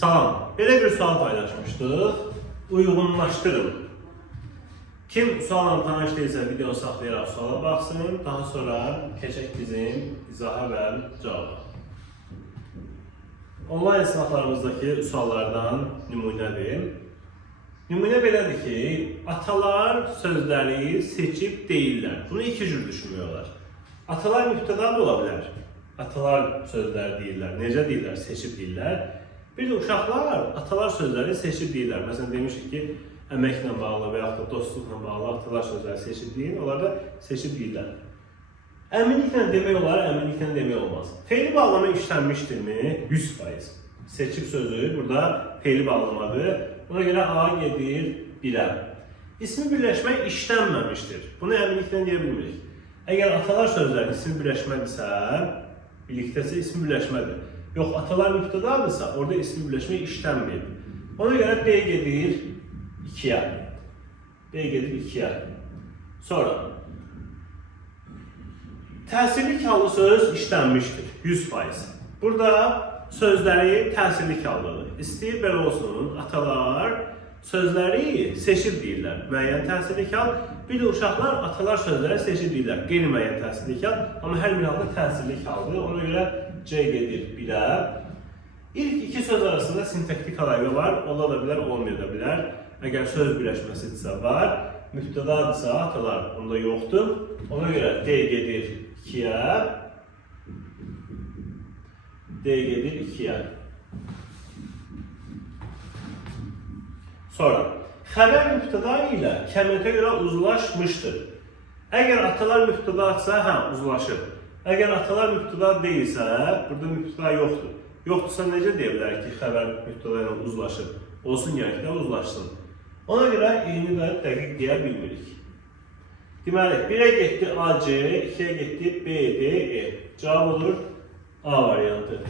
Salam. Belə bir sual paylaşmışdıq. Uyğunlaşdırın. Kim sualla tanış değilsə videonu saxlayaraq suala baxsın. Daha sonra keçək bizim izaha və cavaba. Onlayn sınaqlarımızdakı suallardan nümunədir. Nümunə belədir ki, atalar sözləri seçib deyirlər. Bunu iki cür düşünmüyorlar. Atalar mübtəda da ola bilər. Atalar sözlər deyirlər. Necə deyirlər? Seçib deyirlər. Bir də uşaqlar atalar sözləri seçib deyirlər. Məsələn, demişik ki, əməklə bağlı və yaxud da dostluqla bağlı atalar sözləri seçib deyin. Onlar da seçib deyirlər. Əminliklə demək olar, əminliklə demək olmaz. Fe'li bağlama işlənmişdirmi? 100%. Seçib sözü burada fe'li bağlamadır. Buna görə A gedir 1'ə. İsmi birləşmək işlənməmişdir. Bunu əminliklə deyə bilmirik. Əgər atalar sözləri ismi birləşmədirsə, birlikdəsə ismi birləşmədir. Yox, atalar mübtədadırsa, orada ismi birləşmək işlənməyib. Ona görə B gedir 2'ə. B gedir 2'ə. Sonra təsirli hallı söz işlənmişdir. 100%. Burada sözləri təsirli hallıdır. İstəyir belə olsun, atalar sözləri seçib deyirlər. Müəyyən təsirli hal. Bir də uşaqlar atalar sözləri seçib deyirlər. Qeyri-müəyyən təsirli hal. Amma hər bir halda təsirli haldır. Ona görə C gedir 1'ə. İlk iki söz arasında sintaktik əlaqə var. Ola da bilər, olmaya da bilər. Əgər söz birləşməsidirsə var. Mübtədadırsa atalar onda yoxdur. Ona görə D gedir 2'ə. D gedir 2'ə. Sonra, xəbər mübtəda ilə kəmiyyətə görə uzlaşmışdır. Əgər atalar mübtədadırsa, uzlaşır. Əgər atalar mübtəda deyilsə, burada mübtəda yoxdur. Yoxdursa necə deyə bilərik ki, xəbər mübtəda ilə uzlaşır? Olsun yəni ki, uzlaşsın. Ona görə eyni və dəqiq deyə bilmirik. Deməli, 1'ə getdi AC, 2'ə getdi B, D, E. Cavab olur A variantı.